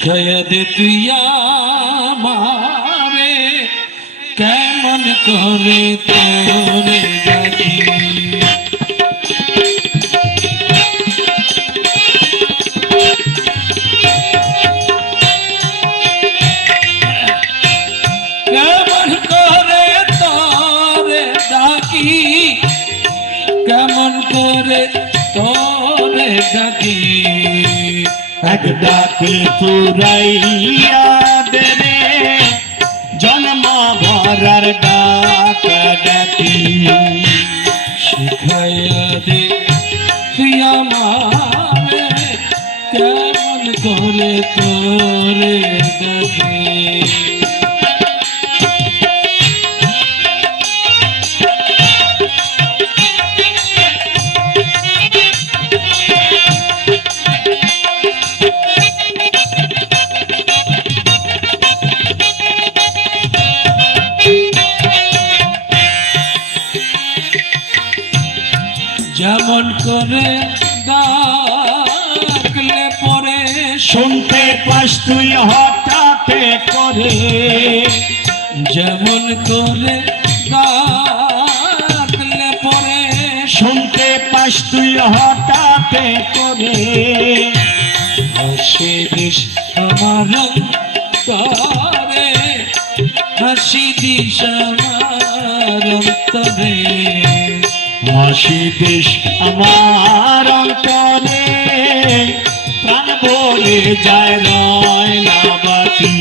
শিখাইয়া দে তুই আমারে কেমন করে তোরে ডাকি কেমন করে তোরে ডাকি কেমন করে তোরে ডাকি এক ডাকে পুরাইয়া দে রে জন্ম ভরার ডাক ডাকি শিখাইয়া দে তুই আমারে কেমন করে তোরে ডাকি যেমন করে ডাকলে পরে শুনতে পাস তুই হঠাৎ করে যেমন করে ডাকলে পরে শুনতে পাস তুই হঠাৎ করে হাসি দিস আমার অন্তরে হাসি দিস আমার অন্তরে হাসি দিস আমার অন্তরে প্রাণ বলে যায় রয় না বাকি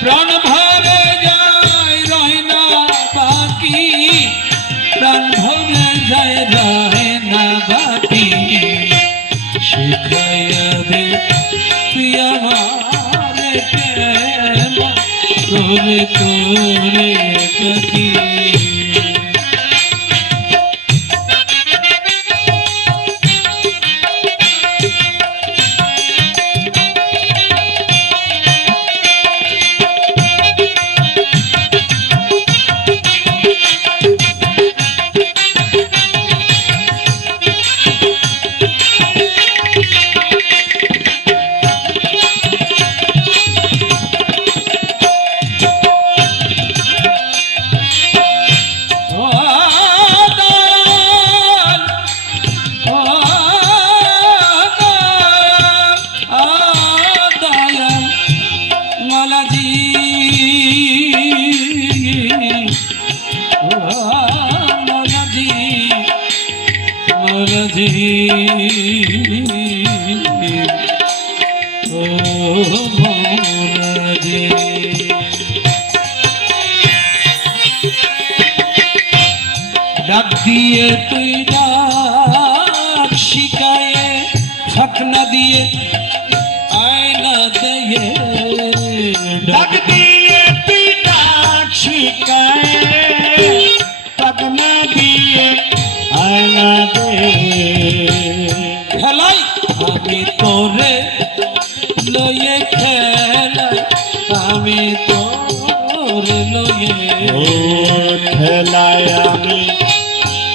প্রাণ ভরে যায় রয় না বাকি প্রাণ ভরে যায় রয় না বাকি শিখাইয়া দে তুই আমারে কেমন করে তোরে ডাকি ডাক দিয়ে তুই ডাক শিখায়ে ফাঁকনা দিয়ে আয়না দিয়ে ডাক দিয়ে তুই ডাক শিখায় পাগনা দিয়ে আয়না দে খেলাই আমি তোরে লয়ে খেলাই আমি তোরে লয়ে ও খেলায় আমি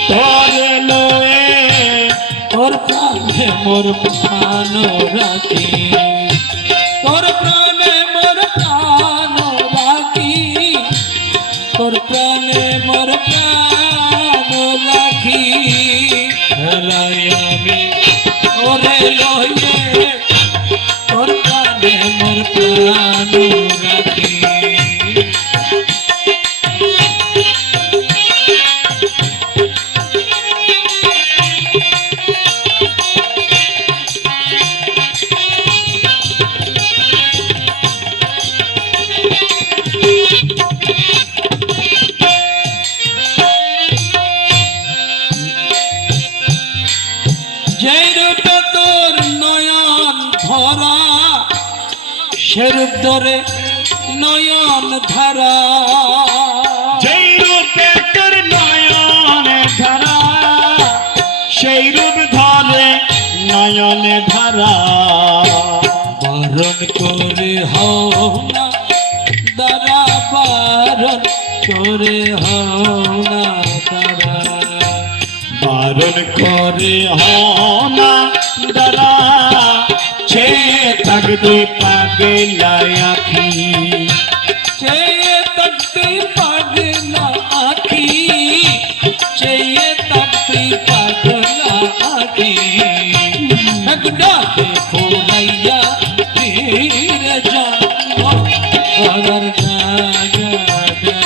তোরে লয়ে তোর প্রাণে মোর প্রাণ রাখি তোর প্রাণে মোর প্রাণ রাখি তোর প্রাণে মোর প্রাণ রাখি খেলাই আমি তোরে লয়ে তোর প্রাণে মোর প্রাণ রাখি যেই রূপে তোর নয়ন ধরা সেরূপ ধরে নয়ন ধারা যেই রূপে তোর নয়ন ধারা সেই রূপ ধরে নয়নে ধারা বারণ করে হও না দাঁড়া বারণ করে হও না দাঁড়া বারণ করে হনা দাঁড়া ছে থাক तकते पागला आखी चाहिए तकती पागला आखी चाहिए तकती पागला आखी डाके फूलैया तीर जाओ अगर गागा डाके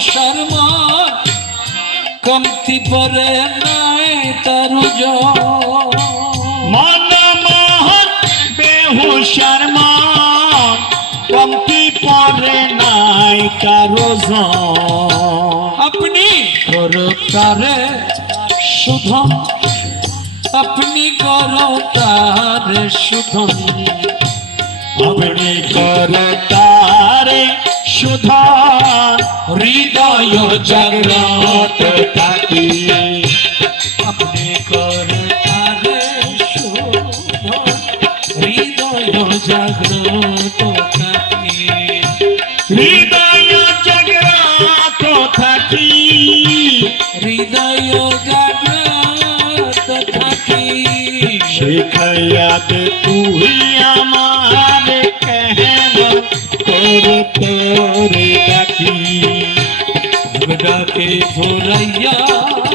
शर्मा कमती परे नाय तरु जो मन मोहन बेहू शर्मा कमती परे नाय कारो अपनी करो तारे शुभम अपनी करो तारे शुभम अपनी करो तारे सुधा हृदय जागृत थाकी अपने कर तारे शुभ हृदय जागृत थाकी हृदय जागृत थाकी हृदय जागृत थाकी शिखयात तू ही हमारे कहना तोरे डाकी डाके भोरैया